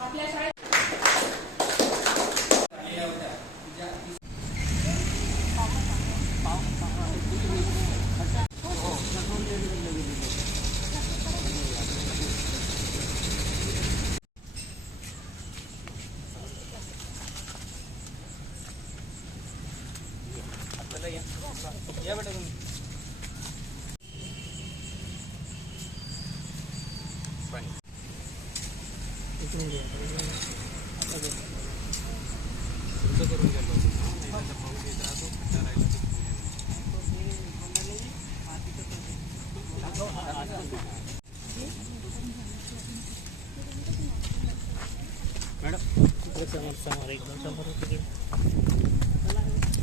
आपल्या शाळेत समोर समोर एकदम समोर तिकडे मुलांसोबत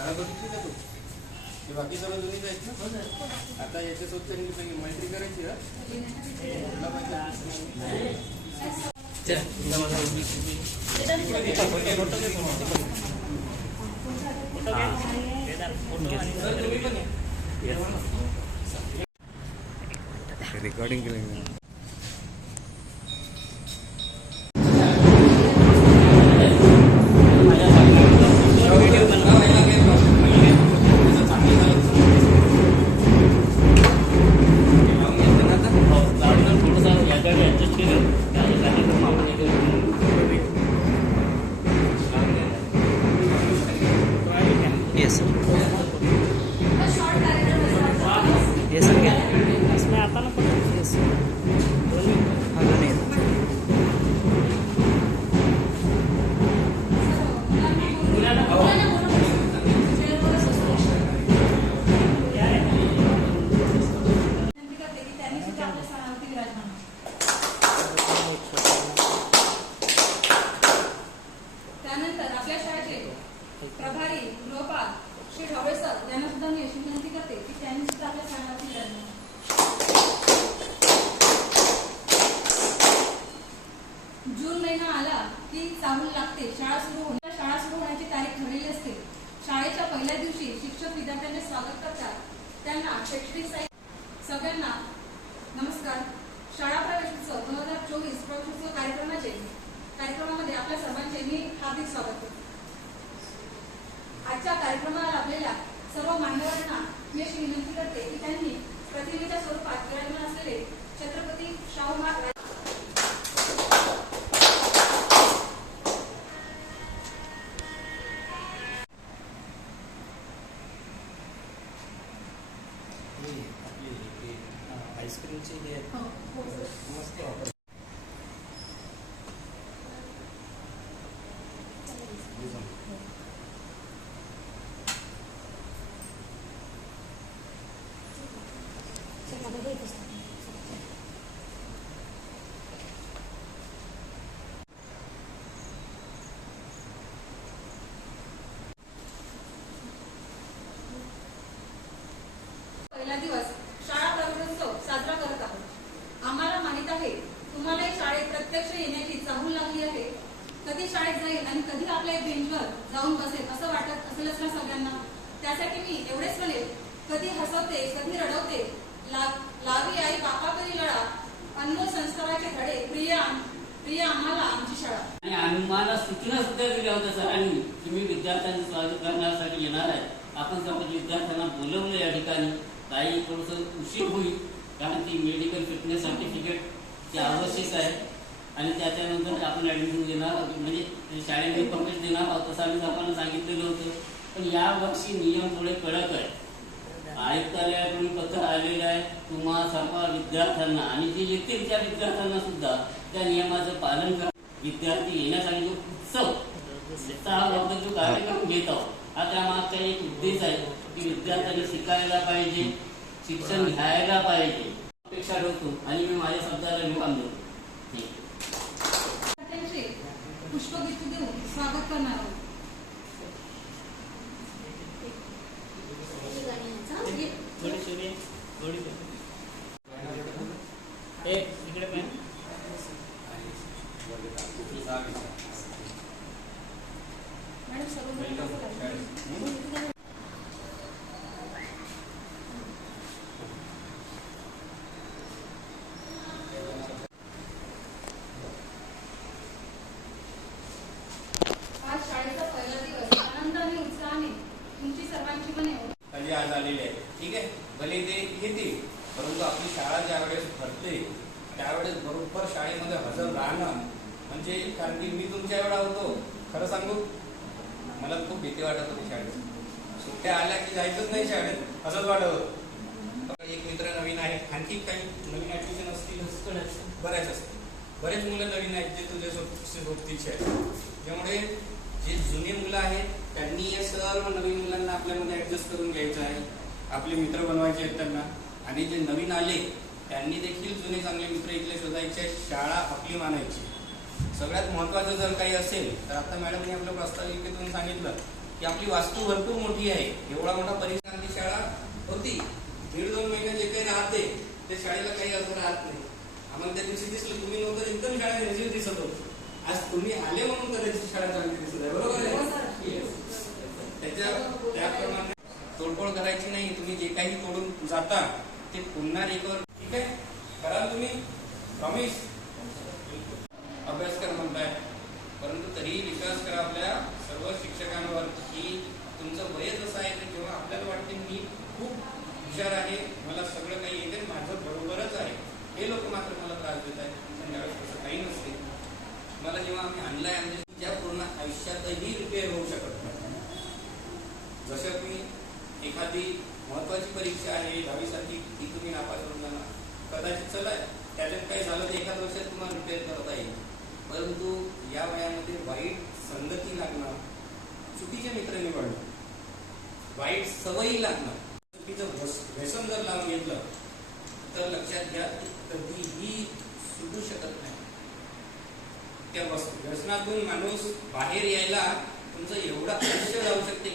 तुमच्या प्रेझेन्समध्येच गिफ्ट करायचं मुलांचं बँड एक विद्यार्थ्यांचं करायचं का ते? हो? आता आलेच ना. विधान कुठे गेला हे बाकी सर्व जुनीच आहेत ना आता याच्यासोबत त्यांनी सगळी मैत्री करायची का रेकॉर्डिंग केलं थोडंसं याच्याकडे ऍडजस्ट केलं कार्यक्रम आपण येस शॉर्ट कार्यक्रम असतात. येस सर घ्या इसमें आता ना पण येस हा दोन्ही आहेत. मुलांना बोलवलं चेअरवरच असतो. विनंती करते की त्यांनी सुद्धा आपल्या स्थानावरती विराजमान व्हावं. त्यानंतर आपल्या शाळेचे प्रभारी गृहपाल श्री ढवळे सर यांना सुद्धा मी अशी विनंती करते की त्यांनी सुद्धा आपल्या स्थानावरती विराजमान व्हावं. जून महिना आला की चाहूल लागते शाळा सुरू होण्या शाळा सुरू होण्याची तारीख ठरलेली असते शाळेच्या पहिल्या दिवशी शिक्षक विद्यार्थ्यांचे स्वागत करतात त्यांना शैक्षणिक साहित्य सगळ्यांना नमस्कार. शाळा प्रवेशोत्सव दोन हजार चोवीस प्रवेशोत्सव कार्यक्रमाचे कार्यक्रमामध्ये आपल्या सर्वांचे मी हार्दिक स्वागत आजच्या कार्यक्रमाला लाभलेल्या आईस्क्रीमचे हे. हो, हो. मस्त वापर पहिला दिवस शाळा प्रवेशोत्सव साजरा करत आहोत. आम्हाला माहीत आहे तुम्हालाही शाळेत प्रत्यक्ष येण्याची चाहूल लागली आहे. कधी शाळेत जाईल आणि कधी आपल्या बेंचवर जाऊन बसेल असं वाटत असेलच ना सगळ्यांना? त्यासाठी मी एवढेच म्हणेल कधी हसवते कधी रडवते लावी आई बापा कधी लढा अन्न संस्काराचे धडे प्रिय आम- प्रिय आम्हाला आमची शाळा. आणि आम्हाला सूचना सुद्धा दिल्या होत्या सरांनी तुम्ही विद्यार्थ्यांचं स्वागत करण्यासाठी येणार आहे. आपण समज विद्यार्थ्यांना बोलवलं या ठिकाणी. काही थोडस उशीर होईल कारण ती मेडिकल फिटनेस सर्टिफिकेट ते आवश्यक आहे. आणि त्याच्यानंतर आपण ऍडमिशन देणार म्हणजे शाळेमध्ये प्रवेश देणार आहोत. तसं आम्ही आपण सांगितलेलं होतं. पण यावर्षी नियम थोडे कडक आहे आयुक्तालयाकडून पत्र आलेलं आहे. तुम्हा सर्व विद्यार्थ्यांना आणि जे येतील त्या विद्यार्थ्यांना सुद्धा त्या नियमाचं पालन करा. विद्यार्थी येण्यासाठी जो उत्सव जो कार्यक्रम घेत आहोत हा त्यामागचा एक उद्देश आहे की विद्यार्थ्यांनी शिकायला पाहिजे शिक्षण घ्यायला पाहिजे. अपेक्षा ठेवतो आणि मी माझ्या शब्दाला विराम देतो. पुष्पगुच्छ देऊन स्वागत करणार आहोत गोडी गोडी ए इकडे पण आज शाळेचा पहिला दिवस आनंद आणि उत्साहाने तुमची सर्वांची मने खाली आज आलेले आहेत. ठीक आहे? भले ते येतील परंतु आपली शाळा ज्या वेळेस भरते त्यावेळेस बरोबर शाळेमध्ये हजर राहणं म्हणजे कारण की मी तुमच्या एवढा होतो. खरं सांगू? मला खूप भीती वाटत होती शाळेत. सुट्ट्या आल्या की जायचंच नाही शाळेत. असंच वाटत होतं. एक मित्र नवीन आहे. आणखी काही नवीन ऍडमिशन असतील? बऱ्याच असतील. बरेच मुलं नवीन आहेत जे तुझ्या सोबतीचे आहेत. त्यामुळे जे जुने मुलं आहेत त्यांनी या सर्व नवीन मुलांना आपल्यामध्ये ऍडजस्ट करून घ्यायचं आहे. आपले मित्र बनवायचे आहेत त्यांना. आणि जे नवीन आले त्यांनी देखील जुने चांगले मित्र इथले शोधायचे शाळा आपली मानायची. सगळ्यात महत्वाचं जर काही असेल तर आता मॅडमने आपल्या प्रास्ताविकेतून सांगितलं की आपली वास्तू भरपूर मोठी आहे. एवढा मोठा परिसरांची शाळा होती. दीड दोन महिने जे काही राहते ते शाळेला काही अर्थ राहत नाही. आम्हाला त्या दिवशी दिसलं तुम्ही नव्हतं एकदम शाळा दिसत होतो. आज तुम्ही आले म्हणून कदाचित शाळा चांगली दिसत आहे बरोबर आहे? त्याच्या त्याप्रमाणे तोडफोड करायची नाही तुम्ही जे काही तोडून जाता ते पुन्हा रिकवर ठीक आहे? करा तुम्ही. प्रॉमिस अभ्यास कर म्हणताय. परंतु तरीही विश्वास करा आपल्या सर्व शिक्षकांवर की तुमचं वयच असं आहे की जेव्हा आपल्याला वाटते मी खूप हुशार आहे. मला सगळं काही येते माझं बरोबरच आहे. हे लोक मात्र मला त्रास देत आहेत. काही नसते. मला जेव्हा आम्ही आणलाय आमच्या त्या पूर्ण आयुष्यातही रिपेअर होऊ शकत नाही. जसं तुम्ही एखादी महत्वाची परीक्षा आहे दहावीसाठी ती तुम्ही नापास होऊन जाणार. कदाचित चला त्याच्यात काही झालं तर एखाद वर्षात तुम्हाला रिपेअर करता येईल. परंतु या वयामध्ये वाईट संगती लागणं चुकीचे मित्र निवडणं वाईट सवयी लागणं चुकीचं व्यसन जर लावून घेतलं तर लक्षात घ्या की कधीही सुटू शकत नाही. त्या वस्तू. व्यसनातून माणूस बाहेर यायला तुमचं एवढं आयुष्य जाऊ शकते